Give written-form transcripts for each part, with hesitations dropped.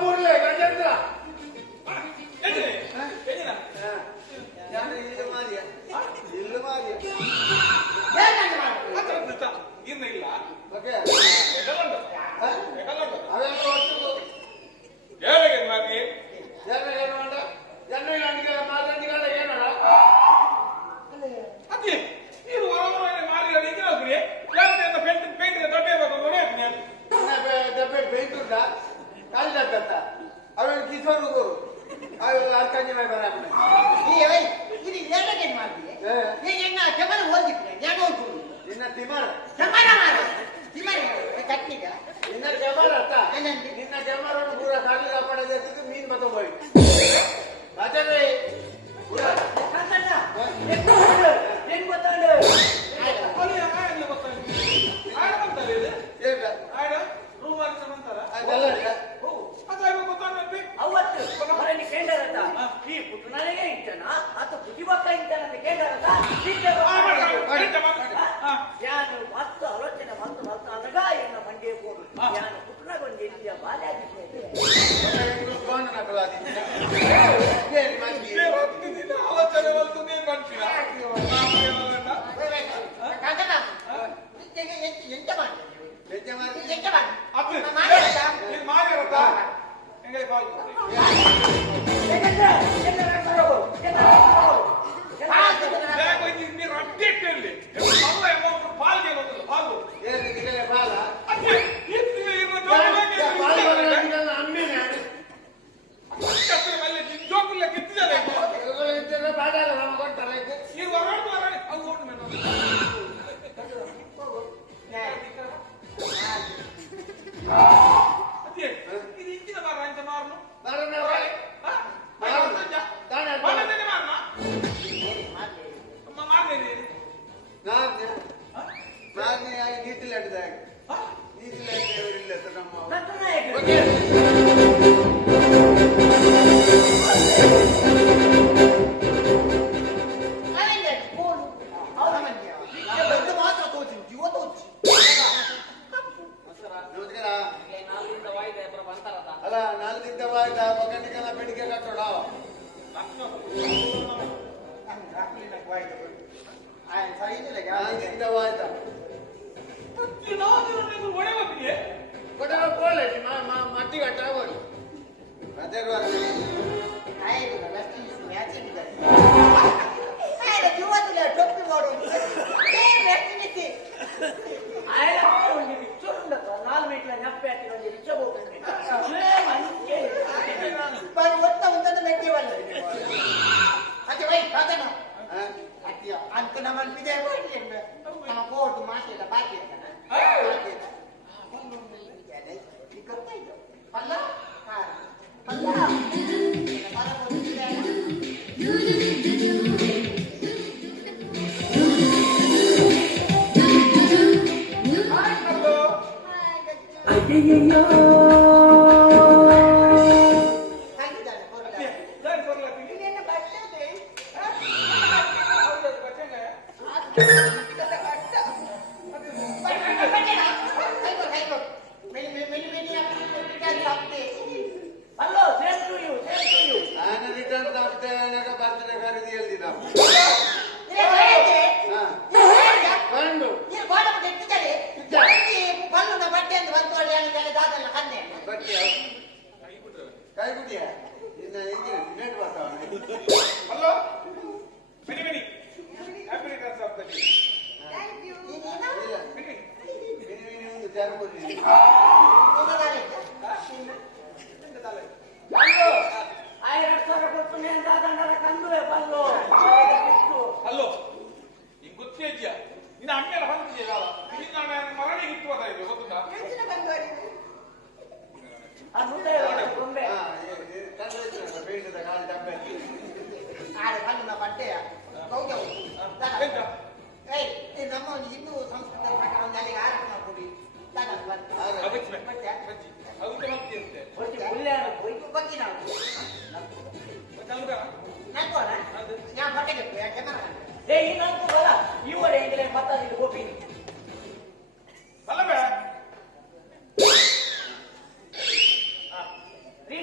ಮೂರ್ಲೆ ಗಂಡ ಮೀನ್ ಬತ್ತೊಂಬೈ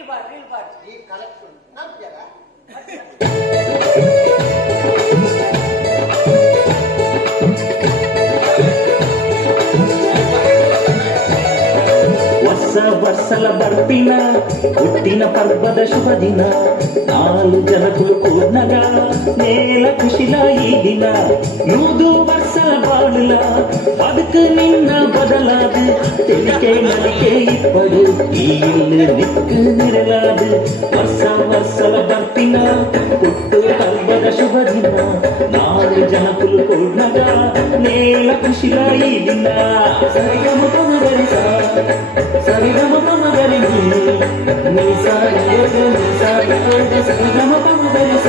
ಈ ಕರೆಕ್ಟ್ ನಂಬ್ಯಾರ ವರ್ಷಲ ಬರ್ಪಿನ ಹುಟ್ಟಿನ ಪರ್ವದ ಶುಭ ದಿನ 4 ಜನಗಳು ಕೂಡ್ನಗ ನೇಲ ಖುಷಿಲ ಈ ದಿನ 100 ವರ್ಷಲ ಬಾಳಲ ಅದಕ್ಕೆ ನಿನ್ನ ಬದಲಾದು ತೆಲಿಕೆ ನಲಿಕೆ ಇಪ್ಪಡು ಇಲ್ಲಿ ನಿಕ್ಕು ನಿರಲಾದು ವರ್ಷಲ ಬರ್ಪಿನ ಹುಟ್ಟು ಪರ್ವದ ಶುಭ ದಿನ 4 ಜನಗಳು ಕೂಡ್ನಗ ನೇಲ ಖುಷಿಲ ಈ ದಿನ ಸರಿಗಮ ಪಮಗರಿಸ ಸರಿಗಮ ಪಮಗರಿ ನೀ ಸಾರಿ ಸರಿಗಮ ಪಮಗರಿಸ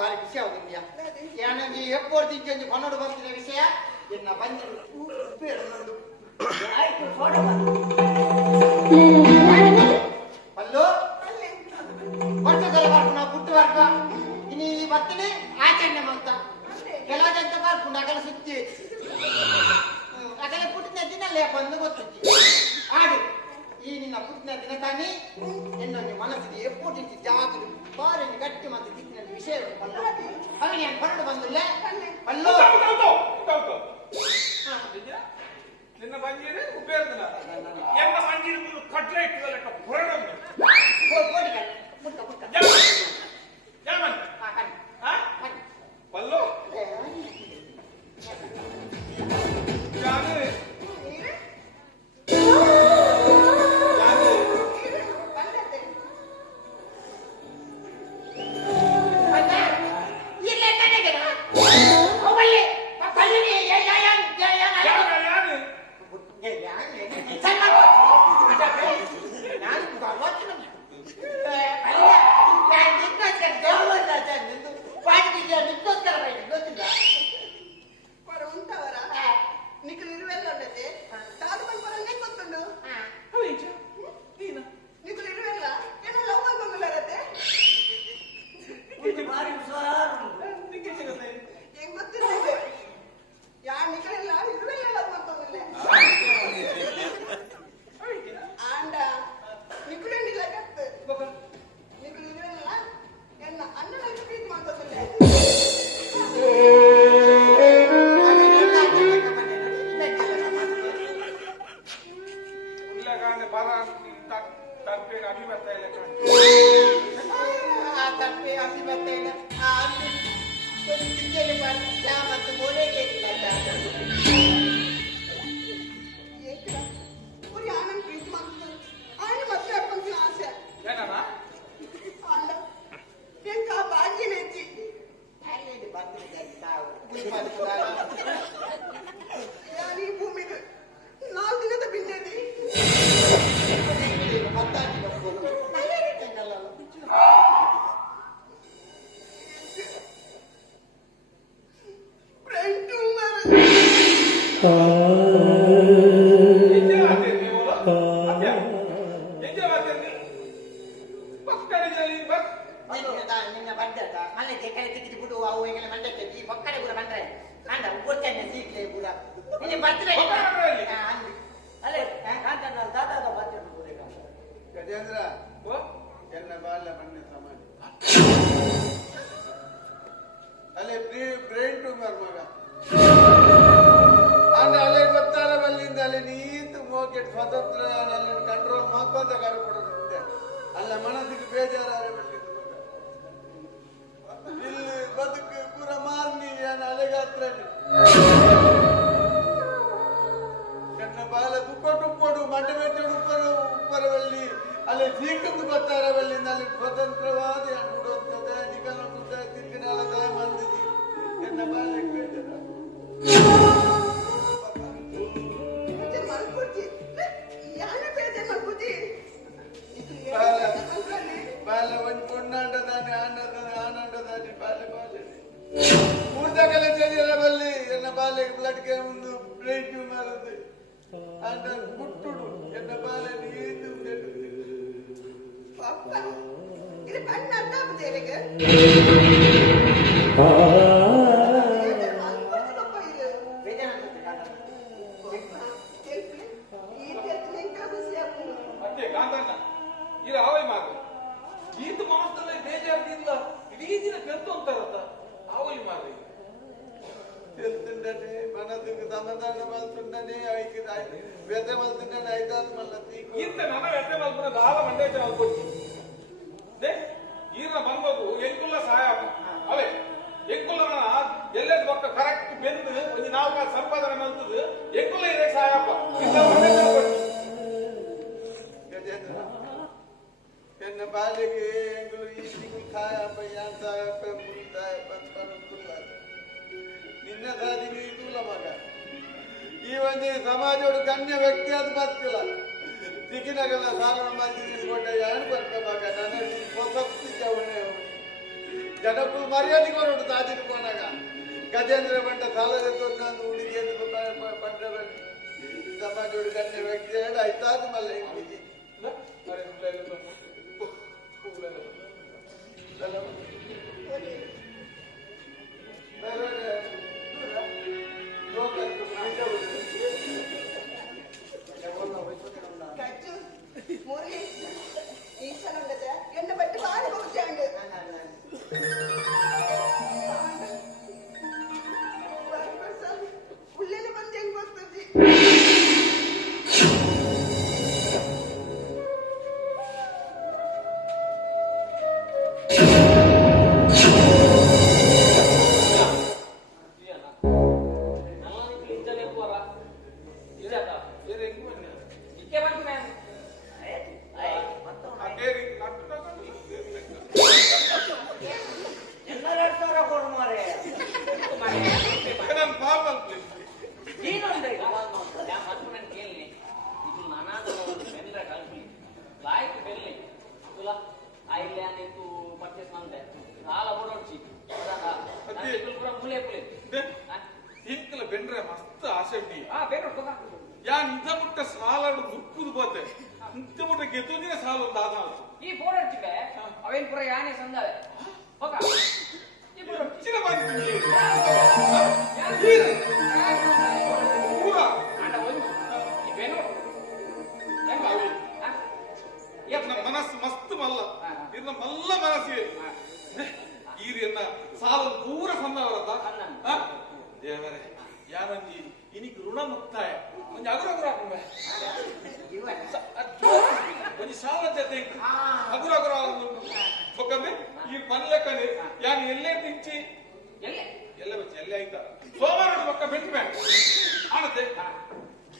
ಬಾರಿ ವಿಷಯ ಹೋಗಿದ್ಯಾ ನನಗೆ ಎಪ್ಪೋರ್ ದಿನ ಕೊನ್ನೋಡು ಬರ್ತಿನ ವಿಷಯ ಎನ್ನ ಬಂದು ಅಲ್ಲೋ ವರ್ಷದಲ್ಲ ಬರ್ಕು ನಾವು ಪುಟ್ಟು ಬರ್ಕ ಇನ್ನು ಇಲ್ಲಿ ಬರ್ತೀನಿ ಆಚರಣೆ ಮಾಡ್ತಾ ಕೆಲವದಂತ ಬರ್ಕೊಂಡು ಅಗಲ ಸುತ್ತಿ ಅಗಲ ಪುಟ್ಟಿನ ದಿನಲ್ಲೇ ಬಂದು ಗೊತ್ತಿತ್ತು ಆಡು ಈ ನಿನ್ನ ಪುಟ್ಟಿನ ದಿನ ತಾನಿ ಎನ್ನೊಂದು ಮನಸ್ಸಿಗೆ ಎಪ್ಪೋಟಿಂಚು ಜಾಗರು ಬಾರಿನ ಗಟ್ಟಿ ಮತ್ತು ದಿಕ್ಕಿನ ವಿಷಯ ಅವನು ನಾನು ಹೊರಡು ಬಂದಿಲ್ಲ ಅಲ್ಲೋ ನಿನ್ನ ಬಂದಿರಿ ಉಪಯೋಗ ಎಂತ ಮಂದಿರ ಕಟ್ಲೆ ಇಟ್ಟಿದಲ್ಲ ಹೊರಡು ಪಲ್ಲು ಗಜೇಂದ್ರ ಎನ್ನ ಬಾಲ್ಯ ಮಣ್ಣೆ ಸಮಾಜ ಅಲ್ಲೇ ಬ್ರೈನ್ ಟ್ಯೂಮರ್ ಮಗ ಅಲ್ಲೇ ಗೊತ್ತಾರ ಬಲ್ಲಿಂದ ಅಲ್ಲಿ ನೀತು ಮೋಕೆಟ್ ಸ್ವತಂತ್ರ ಅಲ್ಲಿ ಕಂಟ್ರೋಲ್ ಮಾಡ್ಕೊಂತ ಕರ್ಕೊಡೋದಂತೆ ಅಲ್ಲ ಮನಸ್ಸಿಗೆ ಬೇಜಾರಾರೆ ಬಲ್ಲಿಂದ ಇಲ್ಲಿ ಬದುಕು ಪೂರ ಮಾರ್ನಿ ಏನ ಅಲೆಗಾತ್ರ ನನ್ನ ಬಾಲ ದುಪ್ಪಡು ಮಂಡೆ ಮೆಚ್ಚಡು ಉಪ್ಪರವಲ್ಲಿ ಅಲ್ಲಿ ಜೀಕಂದು ಗೊತ್ತಾರವಲ್ಲಿಂದ ಅಲ್ಲಿ ಸ್ವತಂತ್ರವಾದ ಬಿಡುವಂತದ ನಿಕಲ್ ತಿರ್ಗಿನ ಮಂದಿಜಿ ಎನ್ನ ಬಾಲ್ಯ ಬಾಲೆಗೆ ಬ್ಲಡ್ಗೆ ಒಂದು ಬ್ರೈನ್ ಟ್ಯೂಮರ್ ఉంది అంటే పుట్టుడు ఎన్న బాలే నీందు ఉండేది ಪಾಪ ಇದು ಕಣ್ಣು ಅರ್ಧ ದೇವಿಗೆ అంటే కాంతన్న ఇది ఆవై మాకు ఈత మనసులో ಬೇಜಾರು ಇಲ್ಲ ಇಡೀ ದಿನ ಬೆಂತು ಅಂತಾರತ್ತ ಆವೈ ಮಾರಿ తెలుతుండని మనసుకు సమాధానం వస్తుందని అయికి వేద వస్తుందని అయితారు మళ్ళీ తీకు ಇಂತ ನನ್ನ ಎತ್ತೆ ಮಲ್ಪನ ದಾಲ ಮಂಡೆ ಅನ್ಕೊಚ್ಚಿ ದೇ ಈರ್ನ ಬಂದದು ಎಂಕುಲ್ಲ ಸಹಾಯಪ್ಪ ಅವೇ ಎಂಕುಲ್ಲ ಎಲ್ಲೆದ್ ಪಕ್ಕ ಕರೆಕ್ಟ್ ಬೆಂದು ಒಂದು ನಾಲ್ಕು ಸಂಪಾದನೆ ಮಲ್ತದು ಎಂಕುಲ್ಲ ಇದೆ ಸಹಾಯಪ್ಪ ಇಲ್ಲ ಮಂಡೆ ಅನ್ಕೊಚ್ಚಿ ಗಜೇಂದ್ರ ಎನ್ನ ಬಾಲಿಗೆ ಎಂಗುಳು ಈ ತಿಂಗಳು ಕಾಯಪ್ಪ ಯಾನ್ ಸಾಯಪ್ಪ ಮುಲ್ ಸಾಯಪ್ಪ ಪರಮುಲ್ಲ ನಿನ್ನ ಸಾಧಿಗೆ ಇದುಲ್ಲ ಮಗ ಈ ಒಂದು ಸಮಾಜೋಡು ಗಣ್ಯ ವ್ಯಕ್ತಿ ಅದು ಬದುಕಿಲ್ಲ ದಿಕ್ಕಿನಾಗೆಲ್ಲ ಸಾಲನ ಮಂದಿ తీసుకుంటే ಯಾರು ಬರ್ಕೋವಾಗ ನನ್ನ ಹೊಸಪ್ತಿ ಚವಣೆ ಜನಕ್ಕೂ ಮರ್ಯಾದೆ ಕೊಡೋದು ತಾಜಿನ పోనాಗ ಗಜೇಂದ್ರ ಬಂಡ ಸಾಲದ ನಾನು ಹುಡುಗಿಯನ್ನು ಪಂಡ ಸಮಾಜೋಡು ಗಣ್ಯ ವ್ಯಕ್ತಿ ಹೇಳಿ ಆಯ್ತಾದ ಮಲ್ಲ ಹಿಂಗೆ ಕಚ್ಚು ಮುರಳಿ ಈ ಸಲ ಉಂಡದೆ ಎಣ್ಣೆ ಬಟ್ಟೆ ಬಾರಿ ಹೋಗ್ಚಾಂಡು ಉಳ್ಳೆಲ್ಲ ಬಂದು ಹೆಂಗ್ ಬರ್ತದೆ ಇಂಕಲ ಬೆಂಡ್ರೆ ಮಸ್ತ್ ಆಸೆ ಯಾನ್ ಇಂಥ ಮುಟ್ಟ ಸಾಲಾಡು ದುಃಖದು ಬೋತೆ ಇಂಥ ಮುಟ್ಟ ಗೆತ್ತೋದಿನ ಸಾಲ ಒಂದು ಆದ ಈ ಬೋರ್ಡ್ ಹಚ್ಚಿದೆ ಅವೇನ್ ಪುರ ಯಾನೆ ಸಂದಾವೆ ಹೋಗ ಹೆಚ್ಚಿನ ಬಂದಿದ್ದೀನಿ ಪೂರ ಅಂಡ ಒಂದು ಈ ಬೆನ್ನು ನಮ್ಮ ಮನಸ್ಸು ಮಸ್ತ್ ಮಲ್ಲ ಇನ್ನ ಮಲ್ಲ ಮನಸ್ಸಿಗೆ ಈರಿಯನ್ನ ಸಾಲ ಪೂರ ಸಣ್ಣವರತ್ತ ದೇವರೇ ಯಾನಂಜಿ ಇನಿಕ್ ಋಣ ಮುಕ್ತಾಯ ಒಂಜಿ ಅಗುರಗುರ ಒಂಜಿ ಸಾಲ ಜೊತೆ ಅಗುರಗುರ ಬೊಕ್ಕಂದೆ ಈ ಪನ್ಲೆಕ್ಕನೆ ಯಾನ್ ಎಲ್ಲೇ ತಿಂಚಿ ಎಲ್ಲ ಬಚ್ಚಿ ಎಲ್ಲೇ ಆಯ್ತಾ ಸೋಮವಾರ ಪಕ್ಕ ಬೆಂಟ್ ಬ್ಯಾಗ್ ಆನತೆ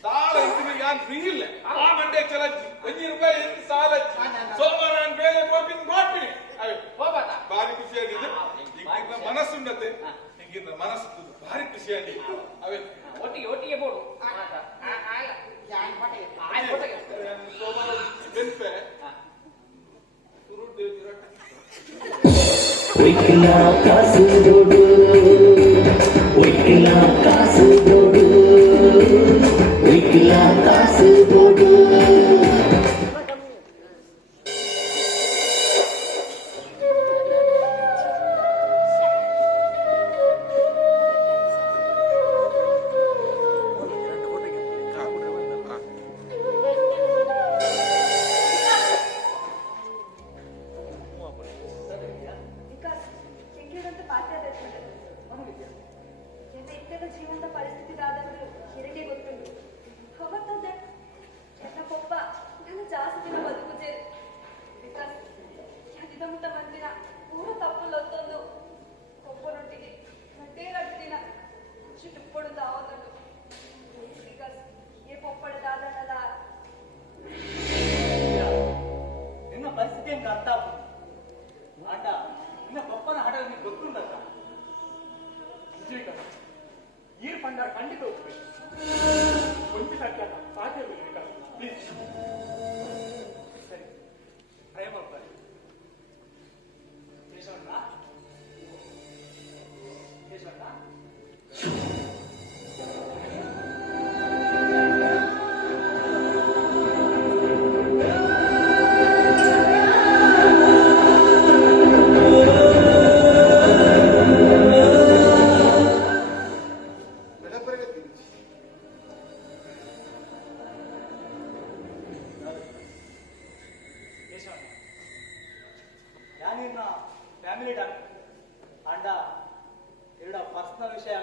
ಸಾಲ ಇದ್ರೆ ಯಾನ್ ಫ್ರೀ ಇಲ್ಲ ಆ ಮಂಡೆ ಚಲಜ್ಜಿ ₹1 ಎಂತ ಸಾಲ ಸೋಮವಾರ ಬೇಲೆ ಗೋಪಿನ್ ಗೋಪಿ ಅವೆ ಹೋಗತ್ತ ಬಾರಿ ಖುಷಿಯಾಗಿದೆ ಹಿಂಗಿನ ಮನಸ್ಸುಂಡತೆ ಹಿಂಗಿನ ಮನಸ್ಸು ಭಾರಿ ಖುಷಿಯಾಗಿ ಅವೇ ಒಟ್ಟಿಗೆ ಬೋಡು ಸೋಮವಾರ ಬೆನ್ಪೆ ಒಯ್ಕಿಲ ಕಾಸು ದೊಡ್ಡು ಒಯ್ಕಿಲ ಕಾಸು ದೊಡ್ಡು ಒಯ್ಕಿಲ ಕಾಸು ದೊಡ್ಡು ಜೀವನದ ಪರಿಸ್ಥಿತಿ ಆದವರು ಹಿರಿಗೆ ಗೊತ್ತುಂಟು ಅವತ್ತಂದೆ ಎನ್ನ ಪಪ್ಪ ನನ್ನ ಜಾಸ್ತಿ ದಿನ ಬದುಕುತ್ತೆ ಬಿಕಾಸ್ ಯಾದಿದ ಮುಟ್ಟ ಮಂದಿನ ಪೂರ ತಪ್ಪಲ್ಲೊತ್ತೊಂದು ಪಪ್ಪನೊಟ್ಟಿಗೆ ಗಂಟೆ ದಿನ ಚಿಟ್ಟುಪಡು ತಾವತ್ತುಂಟು ಬಿಕಾಸ್ ಏ ಪಪ್ಪಳದಾದಲ್ಲ ನಿನ್ನ ಪರಿಸ್ಥಿತಿ ಅಂತ ಅರ್ಥ ಆಟ ನಿನ್ನ ಪಪ್ಪನ ಹಾಡ ನಿಮ್ಗೆ ಗೊತ್ತುಂಟಕ್ಕ ಈ ಪಂಡ ಖಂಡಿತ ಹೋಗ್ಬೇಕು ಒಂದು ಸಾಧ್ಯ ಸಾಧ್ಯ ಪ್ಲೀಸ್ ಸರಿ ಭಯ ಮಾಡ್ತಾರೆ ವಿಷಯ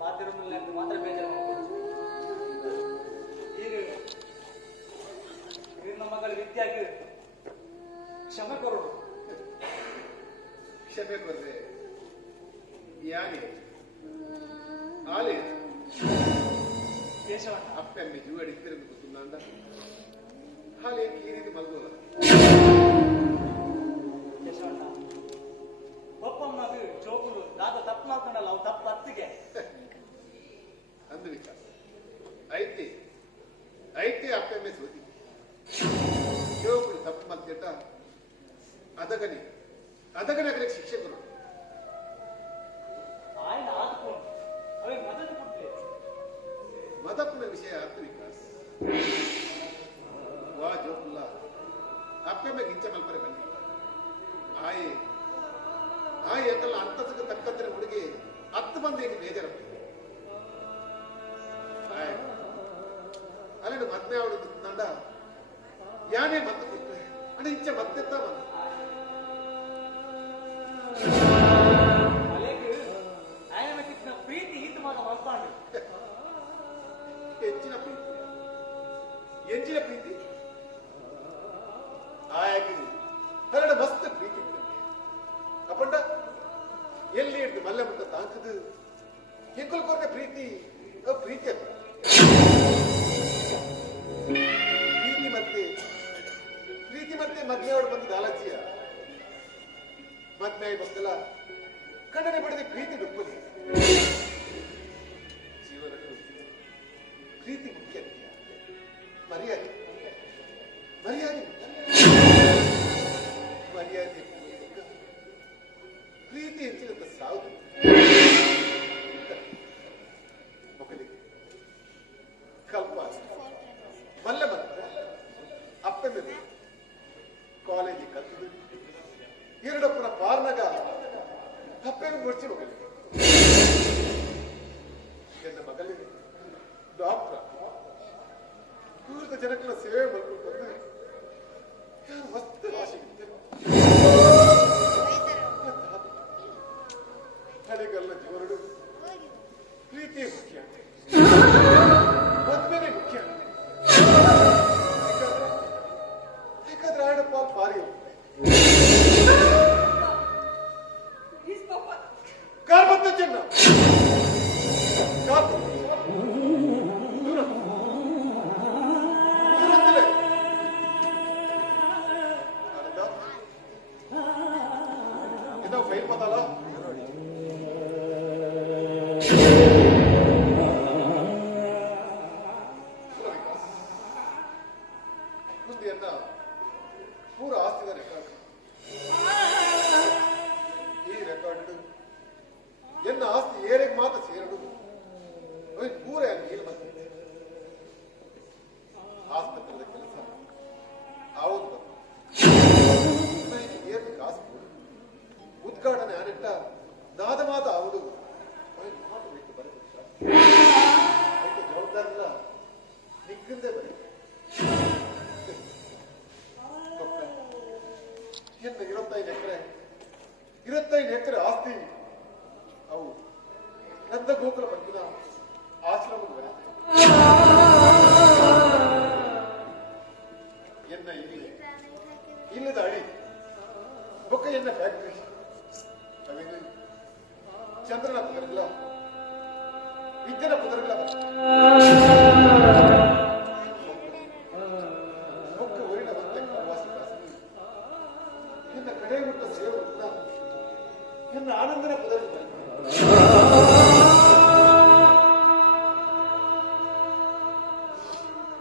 ಪಾತ್ರದಲ್ಲಿ ಅಂತ ಮಾತ್ರ ಬೇಜಾರು ಮಾಡ್ಕೊಂಡು ಈಗ ನಿನ್ನ ಮಗಳ ವಿದ್ಯಾಗಿ ಕ್ಷಮೆ ಕೊರೋಡು. ಕ್ಷಮೆ ಕೊರ್ರೆ ಯಾನೆ ಆಲೆ ಕೇಶವಣ್ಣ ಅಪ್ಪೆಮ್ಮೆ ಜೀವ ಹಿಡಿತಿರಬೇಕು ಗೊತ್ತುಂಡ ಹಾಲೆ ಈ ರೀತಿ ಮಲ್ಗೋಲ್ಲ. ಕೇಶವಣ್ಣ ಒಪ್ಪಮ್ಮದು ಜೋಗುಲು ದಾದ ತಪ್ಪು ಮಾಡ್ಕೊಂಡಲ್ಲ ಅವು ತಪ್ಪು ಅತ್ತಿಗೆ ಅಂದು ವಿಕಾಸ ಐತಿ ಐತಿ ಅಪ್ಪೆಮ್ಮೆ ಸೋತಿ ಜೋಗುಳು ತಪ್ಪು ಮಲ್ತಿಟ್ಟ ಅದಗನೆ ಅದಕ್ಕೆ ಶಿಕ್ಷೆ ಕೊಡು. ఆయన ఆదుకోండి అవి మద్దతు పుట్టే ಮದಪ್ಪನ ವಿಷಯ ಅರ್ಥ ವಿಕಾಸ್ ವಾ ಜೋಗುಲ್ಲ ಅಪ್ಪೆಮ್ಮೆ ಗಿಂಚ ಮಲ್ಪರೆ ಬನ್ನಿ ಆಯೆ ಎಂಕಲ್ಲ ಅಂತಸ್ಗೆ ತಕ್ಕಂತೆ ಹುಡುಗಿ 10 ಮಂದಿಗೆ ಬೇಜಾರ ಅಲ್ಲ ಮದ್ನೆ ಅವಳು ನಂಡ ಯಾನೇ ಮತ್ತೆ ಕೊಟ್ಟೆ ಅಣ್ಣ ಇಚ್ಛೆ ಮತ್ತೆತ್ತ ಬಂದ ಅಲೆಗೆ ఆయన మెక్కిన ప్రీతి ఇది మాత్రం వస్తాండి ಹೆಚ್ಚಿನ ಪ್ರೀತಿ ಎಂಚಿನ ಪ್ರೀತಿ ಆಯಾಗಿ ಹರಡ ಮಸ್ತ್ ಪ್ರೀತಿ ಅಪ್ಪಂಡ ಎಲ್ಲಿ ಹಿಡ್ದು ಮಲ್ಲೆ ಮುಟ್ಟ ತಾಂಕದು ಹೆಂಕೊಲ್ಕೊರ್ನ ಪ್ರೀತಿ ಪ್ರೀತಿ ಅಲ್ಲ ಪ್ರೀತಿ ಮತ್ತೆ ಮದ್ನೆ ಅವಳು ಬಂದಿದ್ದ ಆಲಜ್ಜಿಯ ಮದ್ನೆ ಬಂದಲ್ಲ ಕಣ್ಣನೆ ಪಡೆದ ಪ್ರೀತಿ ಡುಪ್ಪಲಿ ಜೀವನ ಪ್ರೀತಿ ಮುಖ್ಯ ಮರ್ಯಾದೆ ಮರ್ಯಾದೆ ಮರ್ಯಾದೆ ಪ್ರೀತಿ ಹೆಚ್ಚಿನಂತ ಸಾವುದು ಮಕ್ಕಳಿಗೆ ಕಲ್ಪ ಮಲ್ಲ ಬಂದ ಅಪ್ಪನ ಕಾಲೇಜಿಗೆ ಕತ್ತದು ಎರಡಪ್ಪನ ಪಾರ್ನಗ ಅಪ್ಪನ ಮುಡ್ಚಿ ಮಗಲಿಗೆ ಎನ್ನ ಮಗಲಿಗೆ ಡಾಕ್ಟರ್ ದೂರದ ಜನಕ್ಕಳ ಸೇವೆ ಮಾಡ್ಕೊಂಡು ಬಂದು ಯಾರು ಮಸ್ತ್ ಆಸೆಗಿದ್ದೆ ಹಳೆಗಲ್ಲ ಜೀವನಡು ಪ್ರೀತಿ ಮುಖ್ಯ ಮದ್ಮೇನೆ ಮುಖ್ಯ ಯಾಕಂದ್ರೆ ಆಡಪ್ಪ ಭಾರಿ Please, Papa. ಕಾರ್ ಬಂದ ಚೆನ್ನ ಕಾರ್ ದೂರ ದೂರತ್ತಲೇ ಅರ್ಧ ಏನೋ ಫೈಲ್ ಬಂದಲ್ಲ ಮುಂದೆ ಅನ್ನ ಪೂರ ಆಸ್ತಿದ ರೆಕಾರ್ಡ್ ಈ ರೆಕಾರ್ಡ್ ಎನ್ನ ಆಸ್ತಿ ಏರೆಗೆ ಮಾತ್ರ ಸೇರಡು ಪೂರ ನೀರು ಬಂದಿದೆ ಆಸ್ಪತ್ರೆದ ಕೆಲಸ ಆವತ್ತು ಏರ್ದು ಕಾಸು ಉದ್ಘಾಟನೆ ಆನಿಟ್ಟ ನಾದ ಮಾತ ಅವಡು ಮಾತು ಬಿಟ್ಟು ಬರಬೇಕು ಜವಾಬ್ದಾರಿಲ್ಲ ನಿಗ್ಗಂದೇ ಬರೀ ಎನ್ನ 25 ಎಕರೆ ಆಸ್ತಿ ಅವು ನಂದ ಗೋಕುಲ ಬಂದಿನ ಆಶ್ರಮಕ್ಕೆ ಬರುತ್ತೆ ಎನ್ನ ಇಲ್ಲದ ಅಡಿ ಬೊಕ್ಕ ಎನ್ನ ಫ್ಯಾಕ್ಟ್ರಿ ಅವೇನು ಚಂದ್ರನ ಪುದರ್ಗಳ ವಿದ್ಯನ ಪುದರ್ಗಳ ಬೊಕ್ಕ ಒರಿನ ಮತ್ತೆ ಪ್ರವಾಸಿ ಎನ್ನ ಕಡೆ ಮುಟ್ಟ ಸೇವೆ ಎನ್ನ ಆನಂದನ ಪುದರ್ಗಳ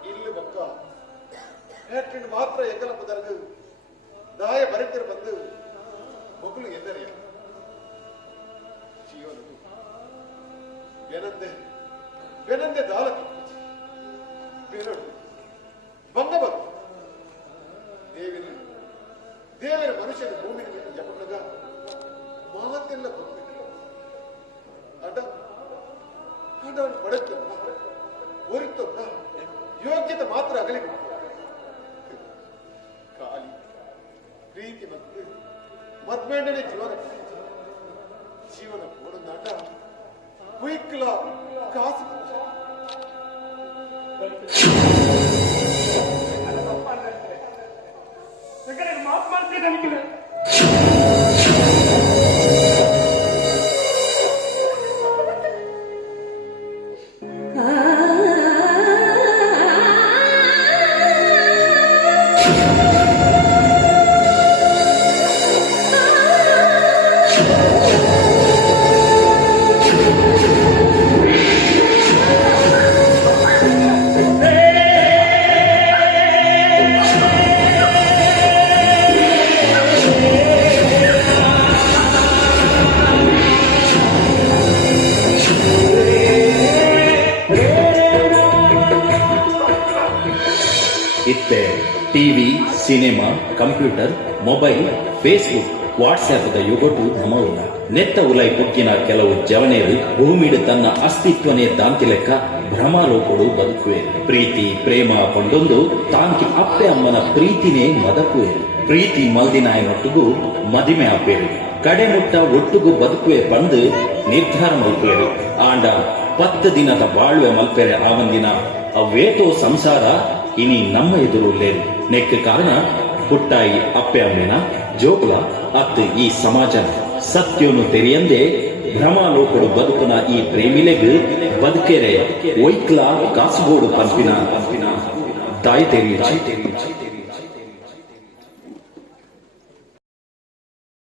ಇಲ್ಲಿ ಬೊಕ್ಕ ಫ್ಯಾಕ್ಟ್ರಿ ಮಾತ್ರ ಎಕಲ ಪುದರ್ಗ ದಾಯ ಬರೆತಿರು ಬಂದು ಮಗಳು ಎಂದರೆ ಜೀವನವು ಬೆನಂದೆ ದಾಲ ಬೇರಡು ಬಂಗಬರು ದೇವರ ಮನುಷ್ಯನ ಭೂಮಿ ಬಿಟ್ಟು ಜಪಣ್ಣಗ ಮಾತೆಲ್ಲ ಬಂದ್ಬಿಟ್ಟು ಅಡ್ಡ ಪಡೆತನ್ನ ಒರಿತನ್ನ ಯೋಗ್ಯತೆ ಮಾತ್ರ ಅಗಲಿ ಕಾಲಿ ಪ್ರೀತಿ ಮತ್ತು ಮದ್ಮೇಂಡನೆ ಜೀವನ ಪೋಡು ನಾಟ ಉಯ್ಕಲ ಕಾಸು ಮಾಫ್ ಮಾಡ್ತೀನಿ ನನಗೆ. ಇತ್ತೆ TV cinema computer mobile Facebook WhatsApp ಯುಗಟು ನಮವುಲ್ಲ ನೆತ್ತ ಉಲೈ ಪುಕ್ಕಿನ ಕೆಲವು ಜವನೇರು ಭೂಮಿಡು ತನ್ನ ಅಸ್ತಿತ್ವನೇ ದಾಂತಿ ಲೆಕ್ಕ ಭ್ರಮಾಲೋಕಡು ಬದುಕುವೆ ಪ್ರೀತಿ ಪ್ರೇಮ ಕೊಂಡೊಂದು ತಾಂಕಿ ಅಪ್ಪೆ ಅಮ್ಮನ ಪ್ರೀತಿನೇ ಮದಕುವೆ ಪ್ರೀತಿ ಮಲ್ದಿನಾಯನೊಟ್ಟಿಗೂ ಮದಿಮೆ ಆಪೇರು ಕಡೆ ಮುಟ್ಟ ಒಟ್ಟುಗೂ ಬದುಕುವೆ ಪಂದು ನಿರ್ಧಾರ ಮಲ್ಪೇರು ಆಂಡ 10 ದಿನದ ಬಾಳ್ವೆ ಮಲ್ಪೆರೆ ಆವಂದಿನ ಅವೇತೋ ಸಂಸಾರ ಇನಿ ನಮ್ಮ ಎದುರು ಲೇರು ನೆಕ್ ಕಾರಣ ಪುಟ್ಟಾಯಿ ಅಪ್ಪೆ ಅಮ್ಮೆನ ಜೋಕುಲ ಅತ್ತು ಈ ಸಮಾಜ ಸತ್ಯನು ತೆರೆಯಂದೆ ಭ್ರಮಾಲೋಕಡು ಬದುಕುನ ಈ ಪ್ರೇಮಿಲೆಗ್ ಬದುಕೆರೆ ಒಯ್ಕ್ಲ ಕಾಸುಗೋಡು ಪಂಪಿನ ತಾಯಿ ತೆರೆಯುಚಿ